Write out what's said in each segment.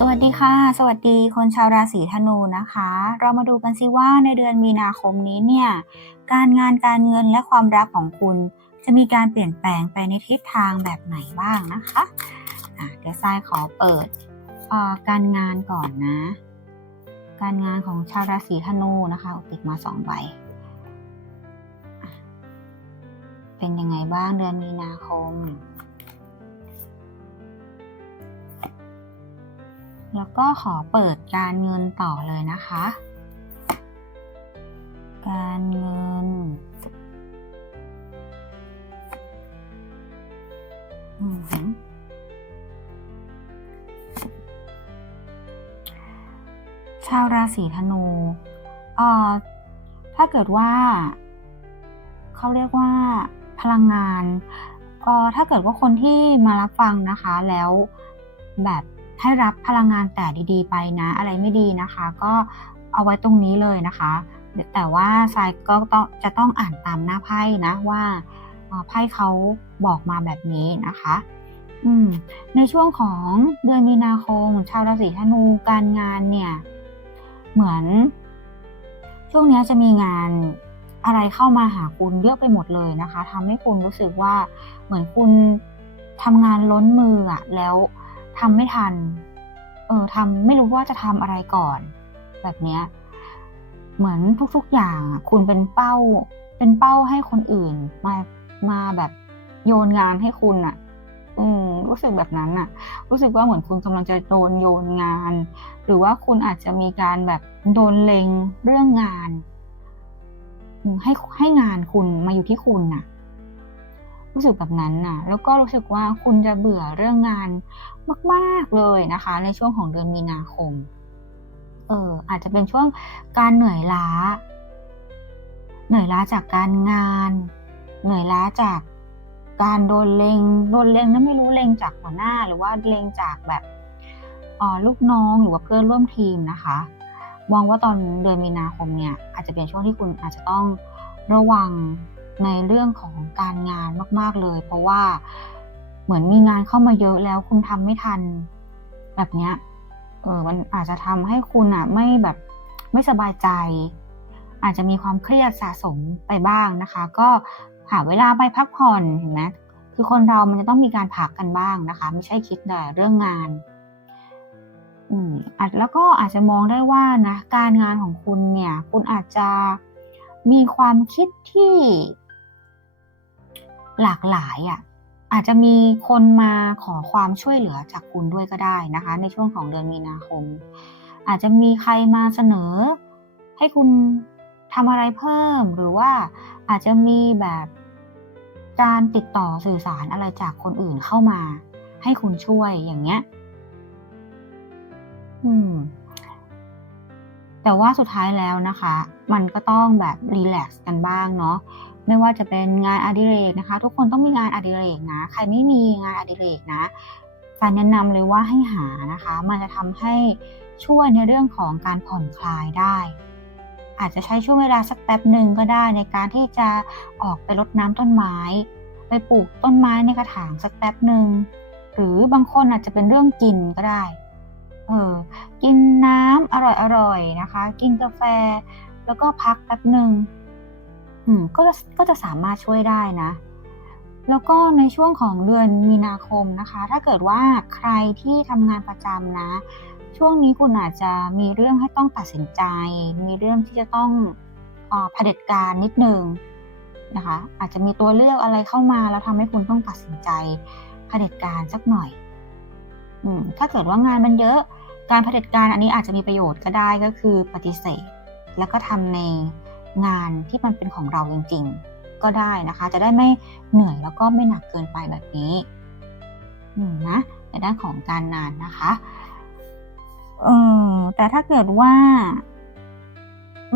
สวัสดีค่ะ สวัสดีคนชาวราศีธนูนะคะ เรามาดูกันสิว่าในเดือนมีนาคมนี้เนี่ยการงานการเงินและความรักของคุณจะมีการเปลี่ยนแปลงไปในทิศทางแบบไหนบ้างนะคะะเดี๋ยวทรายขอเปิดการงานก่อนนะ การงานของชาวราศีธนูนะคะติดมาสองใบเป็นยังไงบ้างเดือนมีนาคม แล้วก็ขอเปิดการเงินต่อเลยนะคะ การเงินชาวราศีธนูเอ่อถ้าเกิดว่า เขาเรียกว่าพลังงานเอ่อถ้าเกิดว่าคนที่มารับฟังนะคะแล้วแบบ ให้รับพลังงานแต่ดีๆ ไปนะ อะไรไม่ดีนะคะ ก็เอาไว้ตรงนี้เลยนะคะ แต่ว่าทรายก็ต้องจะต้องอ่านตามหน้าไพ่นะว่าไพ่เขาบอกมาแบบนี้นะคะอืมในช่วงของเดือนมีนาคม ชาวราศีธนูการงานเนี่ย เหมือน ช่วงนี้จะมีงานอะไรเข้ามาหาคุณเยอะไปหมดเลยนะคะทำให้คุณรู้สึกว่าเหมือนคุณทำงานล้นมืออะแล้ว ทำไม่ทัน เออทำไม่รู้ว่าจะทำอะไรก่อน แบบเนี้ยเหมือนทุก ๆอย่างคุณเป็นเป้า เป็นเป้าให้คนอื่น มามาแบบโยนงานให้คุณอะอืมรู้สึกแบบนั้นอะรู้สึกว่าเหมือนคุณกำลังจะโดนโยนงาน หรือว่าคุณอาจจะมีการแบบโดนเลงเรื่องงาน ให้ให้งานคุณมาอยู่ที่คุณน่ะ รู้สึกแบบนั้นน่ะแล้วก็รู้สึกว่าคุณจะเบื่อเรื่องงานมาก ๆเลยนะคะ ในช่วงของเดือนมีนาคม เอออาจจะเป็นช่วงการเหนื่อยล้า เหนื่อยล้าจากการงาน เหนื่อยล้าจากการโดนเลงโดนเลงนั้นไม่รู้เลงจากหัวหน้า หรือว่าเลงจากแบบออลูกน้องหรือว่าเพื่อนร่วมทีมนะคะ มองว่าตอนเดือนมีนาคมเนี่ย อาจจะเป็นช่วงที่คุณอาจจะต้องระวัง ในเรื่องของการงานมาก ๆเลย เพราะว่าเหมือนมีงานเข้ามาเยอะแล้วคุณทำไม่ทันแบบเนี้ยเออมันอาจจะทำให้คุณอะ ไม่แบบไม่สบายใจ อาจจะมีความเครียดสะสมไปบ้างนะคะ ก็หาเวลาไปพักผ่อนเห็นไหมคือคนเรามันจะต้องมีการพักกันบ้างนะคะ ไม่ใช่คิดแต่เรื่องงานอืมอาจแล้วก็อาจจะมองได้ว่านะการงานของคุณเนี่ย คุณอาจจะมีความคิดที่ หลากหลายอะ่ะอาจจะมีคนมาขอความช่วยเหลือจากคุณด้วยก็ได้นะคะ ในช่วงของเดือนมีนาคม อาจจะมีใครมาเสนอ ให้คุณทำอะไรเพิ่ม หรือว่าอาจจะมีแบบการติดต่อสื่อสารอะไรจากคนอื่นเข้ามา ให้คุณช่วยอย่างเงี้ย อืม แต่ว่าสุดท้ายแล้วนะคะ มันก็ต้องแบบรีแลกซ์กันบ้างเนาะ ไม่ว่าจะเป็นงานอดิเรกนะคะ ทุกคนต้องมีงานอดิเรกนะ ใครไม่มีงานอดิเรกนะจารแนะนำเลยว่าให้หานะคะ มันจะทำให้ช่วยในเรื่องของการผ่อนคลายได้ อาจจะใช้ช่วงเวลาสักแป๊บหนึ่งก็ได้ในการที่จะออกไปรดน้ำต้นไม้ ไปปลูกต้นไม้ในกระถางสักแป๊บหนึ่งหรือบางคนอาจจะเป็นเรื่องกินก็ได้เออกินน้ำอร่อยๆนะคะ กินกาแฟ แล้วก็พักแป๊บหนึ่ง อืมก็จะก็จะสามารถช่วยได้นะ แล้วก็ในช่วงของเดือนมีนาคมนะคะ ถ้าเกิดว่าใครที่ทำงานประจำนะ ช่วงนี้คุณอาจจะมีเรื่องให้ต้องตัดสินใจ มีเรื่องที่จะต้องเอ่อเผด็จการนิดนึงนะคะ อาจจะมีตัวเลือกอะไรเข้ามาแล้วทำให้คุณต้องตัดสินใจเผด็จการสักหน่อยอืมถ้าเกิดว่างานมันเยอะการเผด็จการอันนี้อาจจะมีประโยชน์ก็ได้ก็คือปฏิเสธ แล้วก็ทำใน งานที่มันเป็นของเราจริง ๆ ก็ได้นะคะ จะได้ไม่เหนื่อยแล้วก็ไม่หนักเกินไปแบบนี้นะในด้านของการงานนะคะเออแต่ถ้าเกิดว่า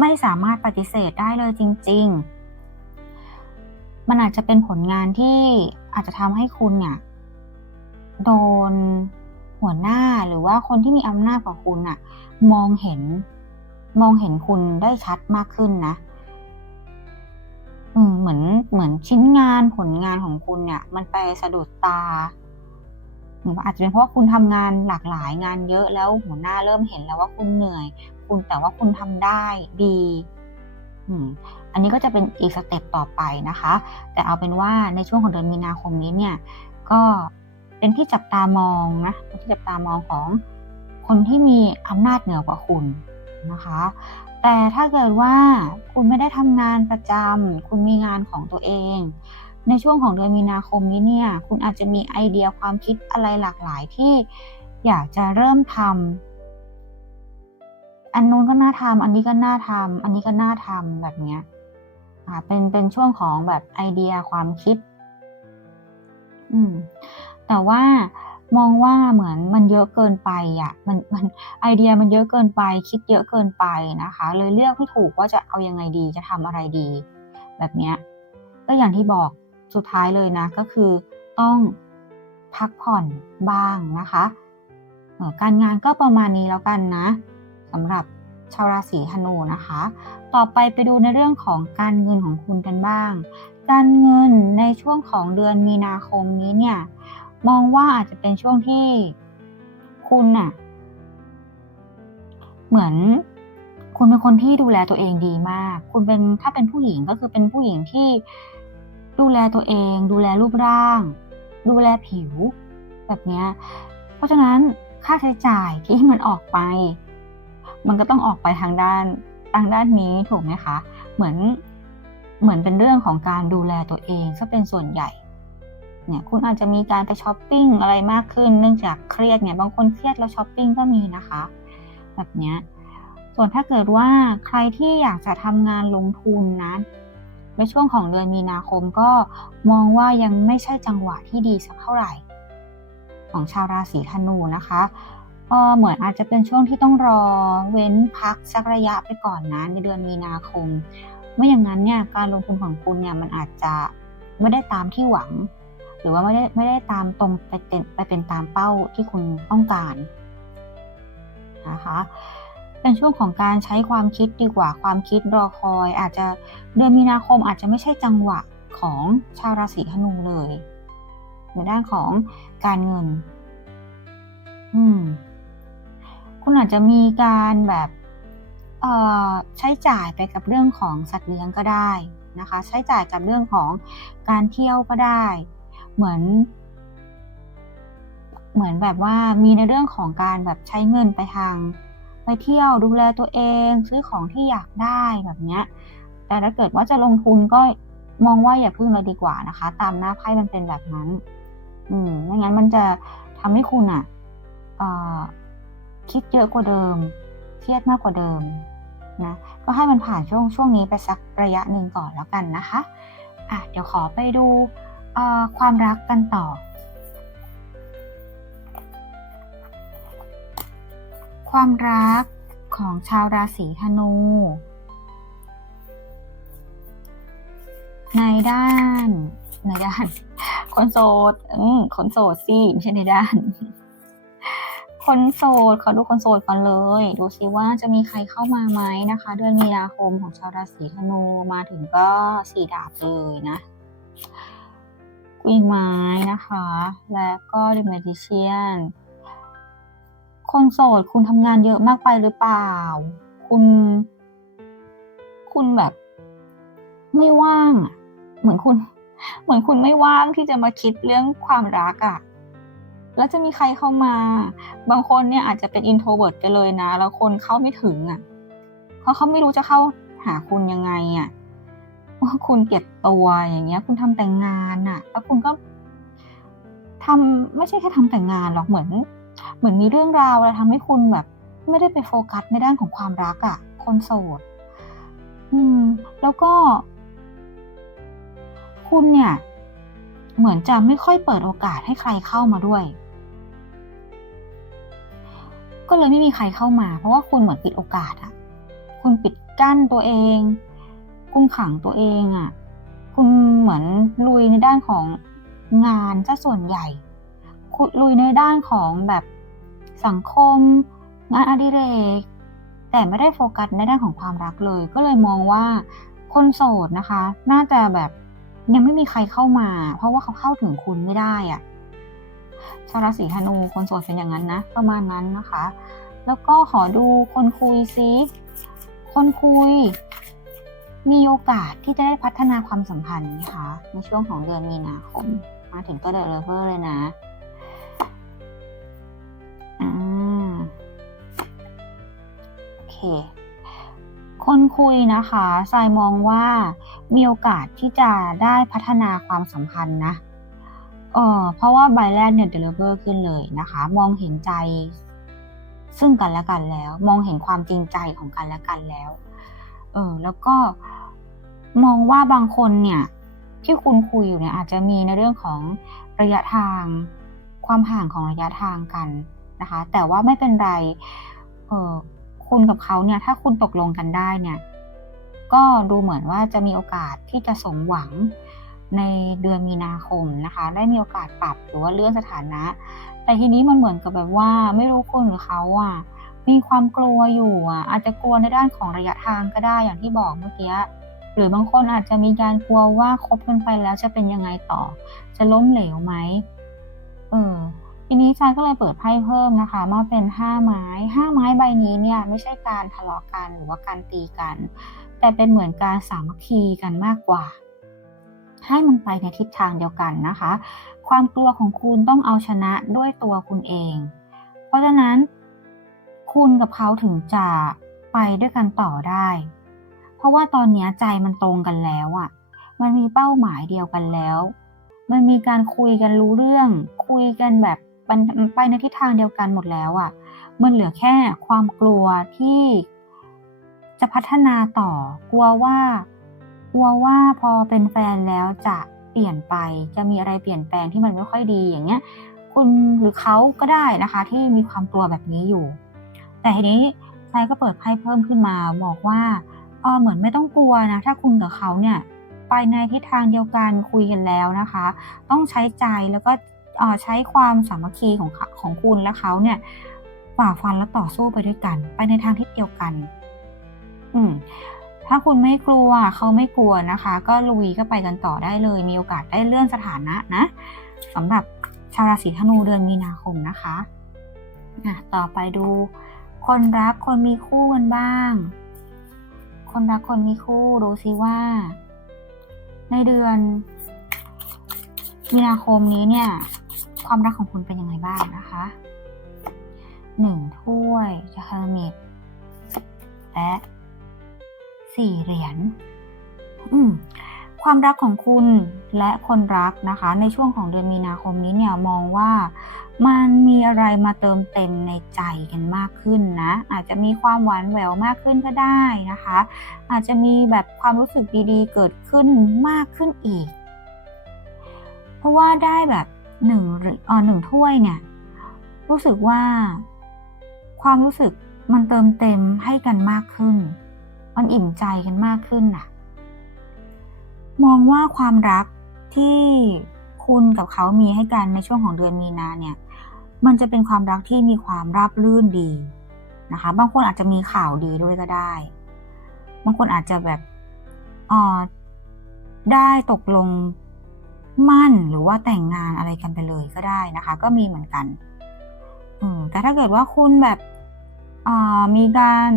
ไม่สามารถปฏิเสธได้เลยจริง ๆ มันอาจจะเป็นผลงานที่อาจจะทำให้คุณเนี่ยโดนหัวหน้าหรือว่าคนที่มีอำนาจกว่าคุณน่ะมองเห็นมองเห็นคุณได้ชัดมากขึ้นนะ เหมือนเหมือนชิ้นงานผลงานของคุณเนี่ย มันไปสะดุดตารือาอาจจะเป็นเพราะว่าคุณทำงานหลากหลายงานเยอะแล้วหัวหน้าเริ่มเห็นแล้วว่าคุณเหนื่อย คุณแต่ว่าคุณทำได้ดีอันนี้ก็จะเป็นอีกสเต็ปต่อไปนะคะ แต่เอาเป็นว่าในช่วงของเดือนมีนาคมนี้เนี่ย ก็เป็นที่จับตามองนะเป็นที่จับตามองของคนที่มีอำนาจเหนือกว่าคุณนะคะ แต่ถ้าเกิดว่าคุณไม่ได้ทำงานประจำคุณมีงานของตัวเอง ในช่วงของเดือนมีนาคมนี้เนี่ย คุณอาจจะมีไอเดียความคิดอะไรหลากหลายที่อยากจะเริ่มทำอันนู้นก็น่าทำอันนี้ก็น่าทำอันนี้ก็น่าทำแบบเนี้ยอ่าเป็นเป็นช่วงของแบบไอเดียความคิด อืม แต่ว่า มองว่าเหมือนมันเยอะเกินไปอะมันมันไอเดียมันเยอะเกินไป คิดเยอะเกินไปนะคะ เลยเลือกไม่ถูกว่าจะเอายังไงดีจะทำอะไรดี แบบเนี้ยก็อย่างที่บอกสุดท้ายเลยนะก็คือต้องพักผ่อนบ้างนะคะการงานก็ประมาณนี้แล้วกันนะสำหรับชาวราศีธนูนะคะ ต่อไปไปดูในเรื่องของการเงินของคุณกันบ้าง การเงินในช่วงของเดือนมีนาคมนี้เนี่ย มองว่าอาจจะเป็นช่วงที่คุณน่ะ เหมือนคุณเป็นคนที่ดูแลตัวเองดีมาก คุณเป็นถ้าเป็นผู้หญิงก็คือเป็นผู้หญิงที่ดูแลตัวเอง ดูแลรูปร่าง ดูแลผิว แบบเนี้ยเพราะฉะนั้นค่าใช้จ่ายที่มันออกไป มันก็ต้องออกไปทางด้านทางด้านนี้ถูกไหมคะ เหมือนเหมือนเป็นเรื่องของการดูแลตัวเองซะเป็นส่วนใหญ่ เนี่ยคุณอาจจะมีการไปช้อปปิ้งอะไรมากขึ้น เนื่องจากเครียดเนี่ยบางคนเครียดแล้วช้อปปิ้งก็มีนะคะ แบบเนี้ยส่วนถ้าเกิดว่าใครที่อยากจะทำงานลงทุนนะในช่วงของเดือนมีนาคมก็มองว่ายังไม่ใช่จังหวะที่ดีสักเท่าไหร่ ของชาวราศีธนูนะคะก็เหมือนอาจจะเป็นช่วงที่ต้องรอเว้นพักสักระยะไปก่อนนะในเดือนมีนาคม ไม่อย่างนั้นเนี่ยการลงทุนของคุณเนี่ยมันอาจจะไม่ได้ตามที่หวัง หรือว่าไม่ได้ไม่ได้ตามตรงไปเป็นไปเป็นตามเป้าที่คุณต้องการนะคะเป็นช่วงของการใช้ความคิดดีกว่าความคิดรอคอย อาจจะเดือนมีนาคมอาจจะไม่ใช่จังหวะของชาวราศีธนูเลย ในด้านของการเงิน อืม คุณอาจจะมีการแบบเอ่อใช้จ่ายไปกับเรื่องของสัตว์เลี้ยงก็ได้นะคะ ใช้จ่ายกับเรื่องของการเที่ยวก็ได้ เหมือน เหมือนแบบว่ามีในเรื่องของการแบบใช้เงินไปทาง ไปเที่ยวดูแลตัวเอง ซื้อของที่อยากได้แบบเนี้ย แต่ถ้าเกิดว่าจะลงทุนก็มองว่าอย่าพึ่งเลยดีกว่านะคะ ตามหน้าไพ่มันเป็นแบบนั้น อืมไม่งั้นมันจะทำให้คุณอะเอ่อคิดเยอะกว่าเดิม เครียดมากกว่าเดิมนะก็ให้มันผ่านช่วงช่วงนี้ไปสักระยะหนึ่งก่อนแล้วกันนะคะ อะเดี๋ยวขอไปดู ความรักกันต่อ ความรักของชาวราศีธนู ในด้าน ในด้าน คนโสดอืมคนโสดสิไม่ใช่ในด้าน คนโสดขอดูคนโสดก่อนเลย ดูซิว่าจะมีใครเข้ามาไหมนะคะ เดือนมีนาคมของชาวราศีธนูมาถึงก็สี่ดาบเลยนะ กุยไม้นะคะ และก็ The Magician คนโสดคุณทำงานเยอะมากไปหรือเปล่า คุณ คุณแบบ ไม่ว่าง เหมือนคุณ เหมือนคุณไม่ว่างที่จะมาคิดเรื่องความรักอะ่ะแล้วจะมีใครเข้ามา บางคนเนี่ยอาจจะเป็น introvert ไปเลยนะ แล้วคนเข้าไม่ถึงอะ่ะ เพราะเขาไม่รู้จะเข้าหาคุณยังไงอะ่ะ ว่าคุณเก็บตัวอย่างเงี้ย คุณทำแต่งงานอะ่ะแล้วคุณก็ทำไม่ใช่แค่ทำแต่งงานหรอกเหมือน เหมือนมีเรื่องราวอะไรทำให้คุณแบบ ไม่ได้ไปโฟกัสในด้านของความรักอะคนโสดอืม แล้วก็ คุณเนี่ย เหมือนจะไม่ค่อยเปิดโอกาสให้ใครเข้ามาด้วย ก็เลยไม่มีใครเข้ามา เพราะว่าคุณเหมือนปิดโอกาสอะคุณปิดกั้นตัวเอง คุณขังตัวเองอะคุณเหมือนลุยในด้านของงานซะส่วนใหญ่ คุณลุยในด้านของแบบสังคม งานอดิเรก แต่ไม่ได้โฟกัสในด้านของความรักเลย ก็เลยมองว่าคนโสดนะคะ น่าจะแบบยังไม่มีใครเข้ามา เพราะว่าเขาเข้าถึงคุณไม่ได้อะชาวราศีธนูคนโสดเป็นอย่างนั้นนะ ประมาณนั้นนะคะ แล้วก็ขอดูคนคุยซิคนคุย มีโอกาสที่จะได้พัฒนาความสัมพันธ์นะคะ ในช่วงของเดือนมีนาคม มาถึงก็เดอะเลเวอร์เลยนะอ่าโอเค คนคุยนะคะทรายมองว่ามีโอกาสที่จะได้พัฒนาความสัมพันธ์นะเออเพราะว่าใบแรกเนี่ยเดลิเวอร์ขึ้นเลยนะคะ มองเห็นใจซึ่งกันและกันแล้ว มองเห็นความจริงใจของกันและกันแล้ว เออแล้วก็มองว่าบางคนเนี่ยที่คุณคุยอยู่เนี่ยอาจจะมีในเรื่องของระยะทางความห่างของระยะทางกันนะคะ แต่ว่าไม่เป็นไรเออคุณกับเขาเนี่ยถ้าคุณตกลงกันได้เนี่ยก็ดูเหมือนว่าจะมีโอกาสที่จะสมหวังในเดือนมีนาคมนะคะ ได้มีโอกาสปรับหรือว่าเลื่อนสถานะ แต่ทีนี้มันเหมือนกับแบบว่าไม่รู้คุณหรือเขาอะ มีความกลัวอยู่อะอาจจะกลัวในด้านของระยะทางก็ได้อย่างที่บอกเมื่อกี้หรือบางคนอาจจะมีการกลัวว่าคบกันไปแล้วจะเป็นยังไงต่อ จะล้มเหลวไหมเออทีนี้ชายก็เลยเปิดไพ่เพิ่มนะคะ มาเป็นห้าไม้ห้าไม้ใบนี้เนี่ยไม่ใช่การทะเลาะกันหรือว่าการตีกัน แต่เป็นเหมือนการสามัคคีกันมากกว่า ให้มันไปในทิศทางเดียวกันนะคะ ความกลัวของคุณต้องเอาชนะด้วยตัวคุณเอง เพราะฉะนั้น คุณกับเขาถึงจะไปด้วยกันต่อได้ เพราะว่าตอนนี้ใจมันตรงกันแล้วอะ่ะ มันมีเป้าหมายเดียวกันแล้ว มันมีการคุยกันรู้เรื่อง คุยกันแบบไปในทิศทางเดียวกันหมดแล้วอะ่ะ มันเหลือแค่ความกลัวที่จะพัฒนาต่อ กลัวว่า กลัวว่าพอเป็นแฟนแล้วจะเปลี่ยนไป จะมีอะไรเปลี่ยนแปลงที่มันไม่ค่อยดีอย่างเงี้ย คุณหรือเขาก็ได้นะคะ ที่มีความกลัวแบบนี้อยู่ แต่ทีนี้ไซก็เปิดไพ่เพิ่มขึ้นมา บอกว่าเออเหมือนไม่ต้องกลัวนะ ถ้าคุณกับเขาเนี่ยไปในทิศทางเดียวกันคุยกันแล้วนะคะ ต้องใช้ใจแล้วก็อ่อใช้ความสามัคคีของขาของคุณและเขาเนี่ยฝ่าฟันและต่อสู้ไปด้วยกัน ไปในทางทิศเดียวกัน อืมถ้าคุณไม่กลัวเขาไม่กลัวนะคะ ก็ลุยก็ไปกันต่อได้เลย มีโอกาสได้เลื่อนสถานะนะสำหรับชาวราศีธนูเดือนมีนาคมนะคะอะต่อไปดู คนรักคนมีคู่กันบ้าง คนรักคนมีคู่ดูซิว่า ในเดือน มีนาคมนี้เนี่ย ความรักของคุณเป็นยังไงบ้างนะคะหนึ่งถ้วยจะเฮอร์มิตและสี่เหรียญความรักของคุณและคนรักนะคะ ในช่วงของเดือนมีนาคมนี้เนี่ยมองว่า มันมีอะไรมาเติมเต็มในใจกันมากขึ้นนะ อาจจะมีความหวานแหววมากขึ้นก็ได้นะคะ อาจจะมีแบบความรู้สึกดีๆ เกิดขึ้นมากขึ้นอีก เพราะว่าได้แบบหนึ่งหรือเออหนึ่งถ้วยเนี่ย รู้สึกว่า ความรู้สึกมันเติมเต็มให้กันมากขึ้น มันอิ่มใจกันมากขึ้นน่ะ มองว่าความรักที่คุณกับเขามีให้กันในช่วงของเดือนมีนาเนี่ย มันจะเป็นความรักที่มีความราบรื่นดีนะคะ บางคนอาจจะมีข่าวดีด้วยก็ได้ บางคนอาจจะแบบออได้ตกลงมั่นหรือว่าแต่งงานอะไรกันไปเลยก็ได้นะคะ ก็มีเหมือนกัน อืมแต่ถ้าเกิดว่าคุณแบบอ่ามีการ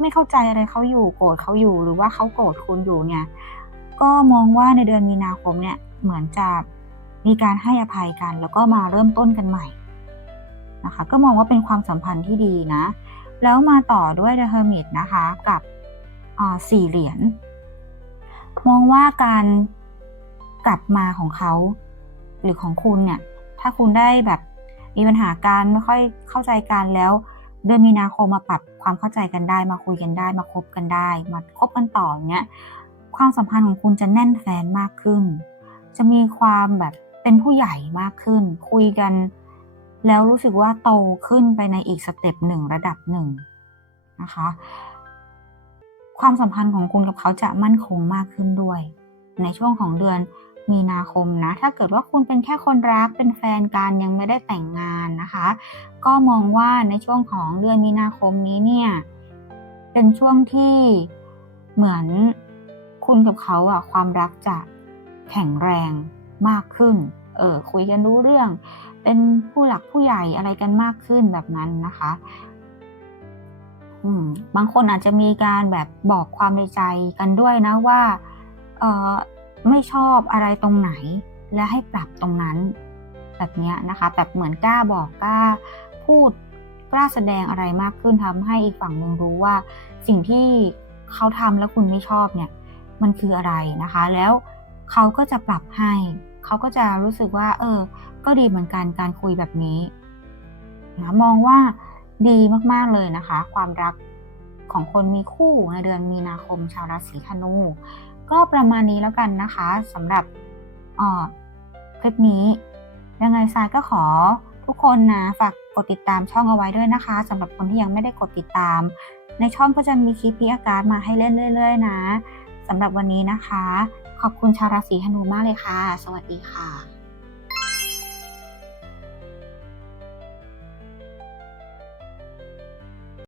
ไม่เข้าใจอะไรเขาอยู่โกรธเขาอยู่หรือว่าเขาโกรธคุณอยู่เนี่ย ก็มองว่าในเดือนมีนาคมเนี่ยเหมือนจะมีการให้อภัยกัน แล้วก็มาเริ่มต้นกันใหม่ นะคะ ก็มองว่าเป็นความสัมพันธ์ที่ดีนะ แล้วมาต่อด้วย The Hermit นะคะกับสี่เหรียญมองว่าการกลับมาของเขา หรือของคุณเนี่ย ถ้าคุณได้แบบมีปัญหาการไม่ค่อยเข้าใจกันแล้ว เดือนมีนาคมมาปรับความเข้าใจกันได้มาคุยกันได้ มาคบกันได้ มาคบกันต่ออย่างเงี้ยความสัมพันธ์ของคุณจะแน่นแฟนมากขึ้น จะมีความแบบเป็นผู้ใหญ่มากขึ้น คุยกัน แล้วรู้สึกว่าโตขึ้นไปในอีกสเต็ปหนึ่งระดับหนึ่งนะคะ ความสัมพันธ์ของคุณกับเขาจะมั่นคงมากขึ้นด้วย ในช่วงของเดือนมีนาคมนะ ถ้าเกิดว่าคุณเป็นแค่คนรักเป็นแฟนกันยังไม่ได้แต่งงานนะคะ ก็มองว่าในช่วงของเดือนมีนาคมนี้เนี่ยเป็นช่วงที่เหมือนคุณกับเขาอะความรักจะแข็งแรงมากขึ้น เออคุยกันรู้เรื่อง เป็นผู้หลักผู้ใหญ่อะไรกันมากขึ้นแบบนั้นนะคะบางคนอาจจะมีการแบบบอกความในใจกันด้วยนะว่าเออไม่ชอบอะไรตรงไหน และให้ปรับตรงนั้น แบบเนี้ยนะคะ แบบเหมือนกล้าบอกกล้าพูดกล้าแสดงอะไรมากขึ้นทำให้อีกฝั่งหนึ่งรู้ว่า สิ่งที่เขาทำแล้วคุณไม่ชอบเนี่ย มันคืออะไรนะคะ แล้วเขาก็จะปรับให้ เขาก็จะรู้สึกว่า เออ ก็ดีเหมือนกันการคุยแบบนี้นะมองว่าดีมากๆเลยนะคะ ความรักของคนมีคู่ในเดือนมีนาคมชาวราศีธนู ก็ประมาณนี้แล้วกันนะคะสำหรับอ่อคลิปนี้ ยังไงทรายก็ขอทุกคนนะฝากกดติดตามช่องเอาไว้ด้วยนะคะสำหรับคนที่ยังไม่ได้กดติดตาม ในช่องก็จะมีคลิปพีอาการมาให้เล่นเรื่อย ๆ นะสำหรับวันนี้นะคะ ขอบคุณชาวราศีธนูมากเลยค่ะ สวัสดีค่ะ